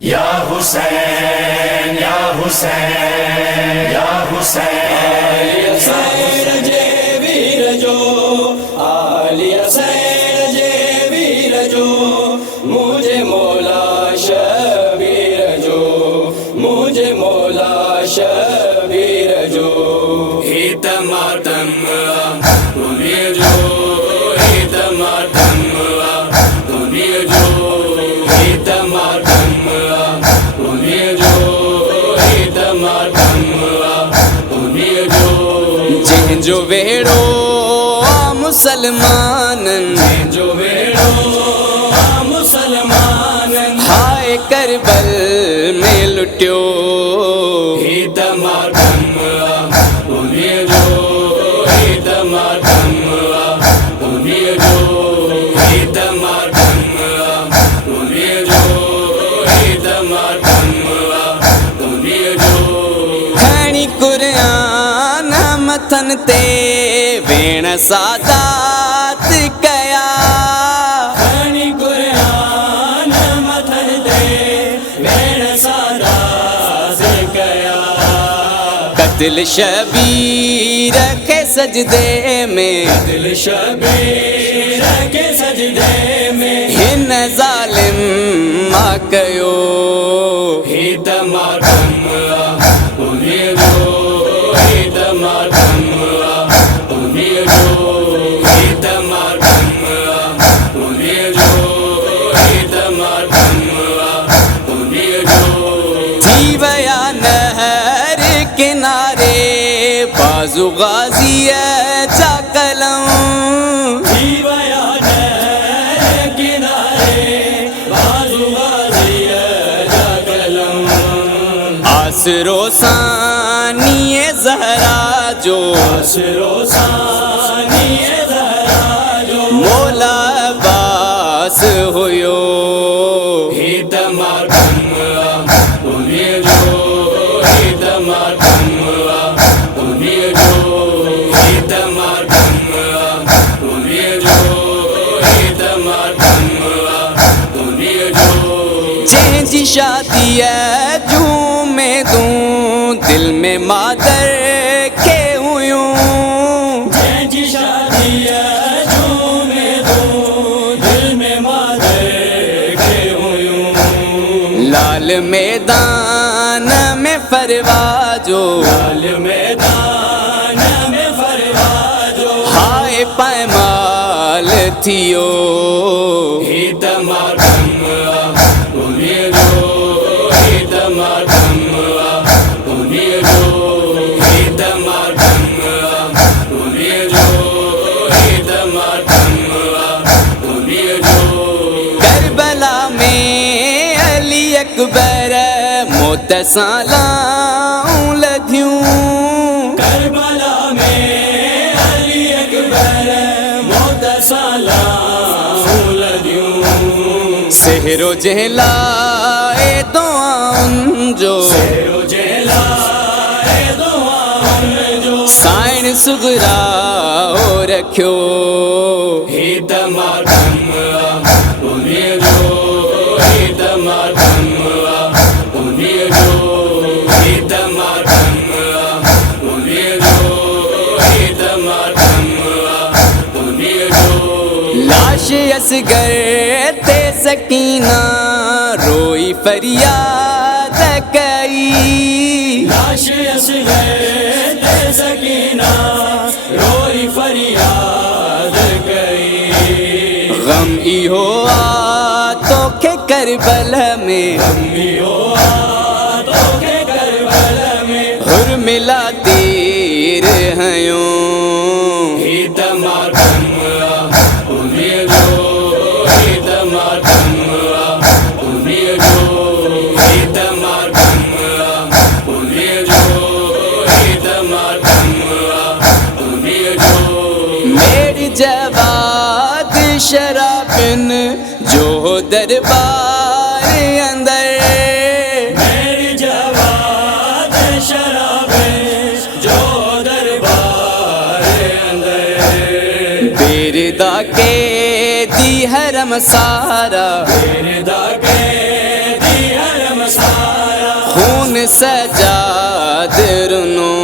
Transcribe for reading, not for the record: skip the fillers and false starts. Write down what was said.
या हुसैन या हुसैन या हुसैन हुसैन जे वीर जो आली हुसैन जे वीर जो मुझे मौला शबीर जो मुझे मौला शबीर जो हित मातम उन्हें जो हित मातम उन्हें जो हित मातम उन्हें जो हित मातम उन्हें जो जंहिंजो वेड़ो आ मुसलमानन जंहिंजो वेड़ो आ मुसलमानन हाय करबल में लुटियो हित मातम उन्हें जो हित मातम उन्हें जो हित मातम उन्हें जो हित मातम उन्हें जो खणी कुरान मथन ते वेण सादात कया खणी कुरान मथन ते वेण सादात कया कत्ल शबीर के सजदे में कत्ल शबीर के सजदे में हिन जालिम मा कयो हित मातम उन्हें जो हित मातम उन्हें जो हित मातम उन्हें जो हित मातम उन्हें जो थी वया नहर किनारे बाजू गाजी जा कलम थी वया नहर किनारे बाजू गाजी जा कलम आसरो सानिए ज़हरा जो आसरो सानिए ज़हरा जो मौला अब्बास हुयो हित मातम उन्हें जो हित मातम उन्हें जो हित मातम उन्हें जो हित मातम उन्हें जो जंहिंजी शादी जूं में दूं दिल में मादर के हुयूं जंहिंजी शादी जूं में दूं दिल में मादर के हुयूं लाल मैदान में फरवाजो लाल मैदान में फरवाजो हाय पैमाल थियो हित मातम उन्हें जो हित मातम उन्हें जो हित मातम उन्हें जो हित मातम उन्हें जो करबला में अली अकबर मौत सालां लधियूं करबला में अली अकबर मौत सालां लधियूं सेहरो जहलाए दुआउन जो सेहरो जहलाए दुआउन जो साइण सुगरा हो रखियो हित मातम उन्हें जो हित मातम उन्हें जो हित मातम उन्हें जो हित मातम उन्हें जो लाश असगर ते सकीना रोई फरियाद कई लाश असगर ते सकीना रोई फरियाद कई गम इहो आ तोखे करबल में गम इहो आ तोखे करबल में हुर मिला तीर हयूं हित मातम उन्हें जो हित मातम उन्हें जो हित मातम उन्हें जो हित मातम उन्हें जो मेरी जवाद शराबिन जो दरबार अंदर मेरी जवाद शराबिन जो दरबार अंदर बेरदा के दी हरम सारा बेरदा के दी हरम सजाद रुनो